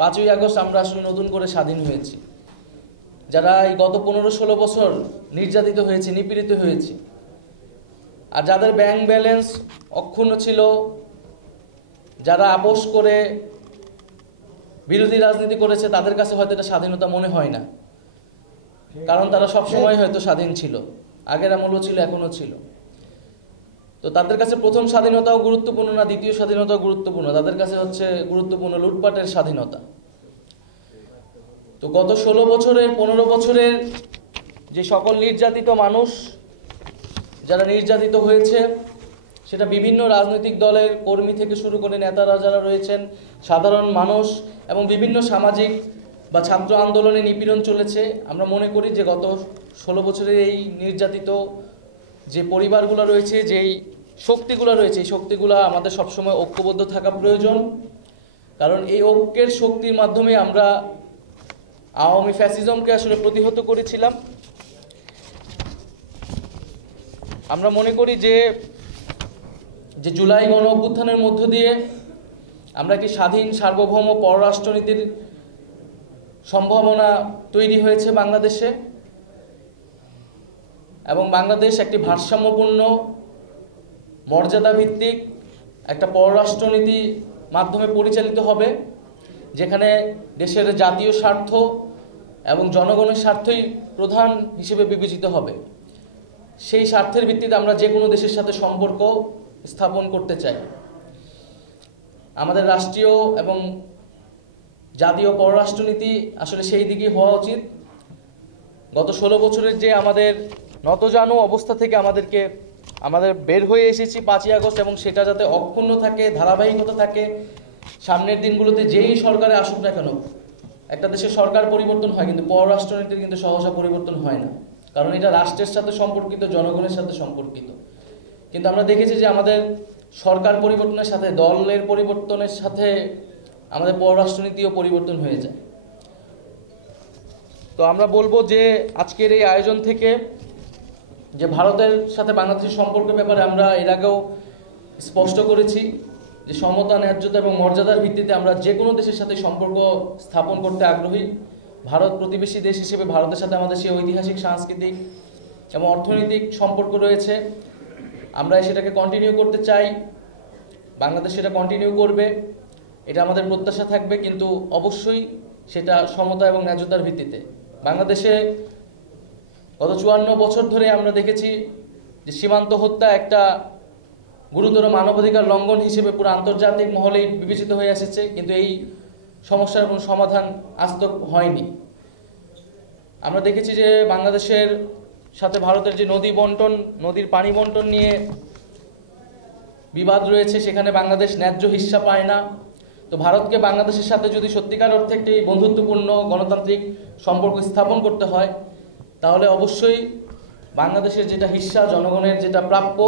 5ই August আমরা আসলে নতুন করে স্বাধীন হয়েছি। যারা এই গত 15-16 বছর নির্যাতিত হয়েছে, নিপীড়িত হয়েছে, আর যাদের ব্যাংক ব্যালেন্স অক্ষুণ্ণ ছিল, যারা আপোষ করে বিরোধী রাজনীতি করেছে, তাদের কাছে হয়তো এটা স্বাধীনতা মনে হয় না, কারণ তারা সবসময় হয়তো স্বাধীন ছিল, আগের আমলও ছিল, এখনও ছিল। তো তাদের কাছে প্রথম স্বাধীনতাও গুরুত্বপূর্ণ না, দ্বিতীয় স্বাধীনতাও গুরুত্বপূর্ণ, তাদের কাছে হচ্ছে গুরুত্বপূর্ণ লুটপাটের স্বাধীনতা। তো গত 16 বছরের 15 বছরের যে সকল নির্যাতিত মানুষ যারা নির্যাতিত হয়েছে, সেটা বিভিন্ন রাজনৈতিক দলের কর্মী থেকে শুরু করে নেতারা যারা রয়েছেন, সাধারণ মানুষ এবং বিভিন্ন সামাজিক বা ছাত্র আন্দোলনে নিপীড়ন চলেছে। আমরা মনে করি যে গত 16 বছরের এই নির্যাতিত যে পরিবারগুলো রয়েছে, যেই শক্তিগুলো রয়েছে, এই শক্তিগুলো আমাদের সবসময় ঐক্যবদ্ধ থাকা প্রয়োজন। কারণ এই ঐক্যের শক্তির মাধ্যমে আমরা আওয়ামী ফ্যাসিজমকে আসলে প্রতিহত করেছিলাম। আমরা মনে করি যে জুলাই গণ অভ্যুত্থানের মধ্য দিয়ে আমরা কি স্বাধীন সার্বভৌম পররাষ্ট্রনীতির সম্ভাবনা তৈরি হয়েছে বাংলাদেশে, এবং বাংলাদেশ একটি ভারসাম্যপূর্ণ মর্যাদাভিত্তিক একটা পররাষ্ট্রনীতি মাধ্যমে পরিচালিত হবে, যেখানে দেশের জাতীয় স্বার্থ এবং জনগণের স্বার্থই প্রধান হিসেবে বিবেচিত হবে। সেই স্বার্থের ভিত্তিতে আমরা যে কোনো দেশের সাথে সম্পর্ক স্থাপন করতে চাই। আমাদের রাষ্ট্রীয় এবং জাতীয় পররাষ্ট্রনীতি আসলে সেই দিকেই হওয়া উচিত। গত 16 বছরের যে আমাদের নতজানু অবস্থা থেকে আমাদের বের হয়ে এসেছি 5ই আগস্ট, এবং সেটা যাতে অক্ষুণ্ণ থাকে, ধারাবাহিকতা থাকে। সামনের দিনগুলোতে যেই সরকারে আসুক না কেন, একটা দেশের সরকার পরিবর্তন হয়, কিন্তু পররাষ্ট্রনীতির কিন্তু সহসা পরিবর্তন হয় না, কারণ এটা রাষ্ট্রের সাথে সম্পর্কিত, জনগণের সাথে সম্পর্কিত। কিন্তু আমরা দেখেছি যে আমাদের সরকার পরিবর্তনের সাথে, দলের পরিবর্তনের সাথে আমাদের পররাষ্ট্রনীতিও পরিবর্তন হয়ে যায়। তো আমরা বলবো যে আজকের এই আয়োজন থেকে যে ভারতের সাথে বাংলাদেশের সম্পর্কের ব্যাপারে আমরা এর আগেও স্পষ্ট করেছি যে সমতা, ন্যায্যতা এবং মর্যাদার ভিত্তিতে আমরা যে কোনো দেশের সাথে সম্পর্ক স্থাপন করতে আগ্রহী। ভারত প্রতিবেশী দেশ হিসেবে ভারতের সাথে আমাদের সেই ঐতিহাসিক, সাংস্কৃতিক এবং অর্থনৈতিক সম্পর্ক রয়েছে। আমরা সেটাকে কন্টিনিউ করতে চাই, বাংলাদেশ সেটা কন্টিনিউ করবে, এটা আমাদের প্রত্যাশা থাকবে, কিন্তু অবশ্যই সেটা সমতা এবং ন্যায্যতার ভিত্তিতে। বাংলাদেশে গত 54 বছর ধরে আমরা দেখেছি যে সীমান্ত হত্যা একটা গুরুতর মানবাধিকার লঙ্ঘন হিসেবে পুরো আন্তর্জাতিক মহলেই বিবেচিত হয়ে এসেছে, কিন্তু এই সমস্যার কোনো সমাধান আজ তক হয়নি। আমরা দেখেছি যে বাংলাদেশের সাথে ভারতের যে নদীর পানি বন্টন নিয়ে বিবাদ রয়েছে, সেখানে বাংলাদেশ ন্যায্য হিস্সা পায় না। তো ভারতকে বাংলাদেশের সাথে যদি সত্যিকার অর্থে একটি বন্ধুত্বপূর্ণ গণতান্ত্রিক সম্পর্ক স্থাপন করতে হয়, তাহলে অবশ্যই বাংলাদেশের যেটা হিস্সা, জনগণের যেটা প্রাপ্য,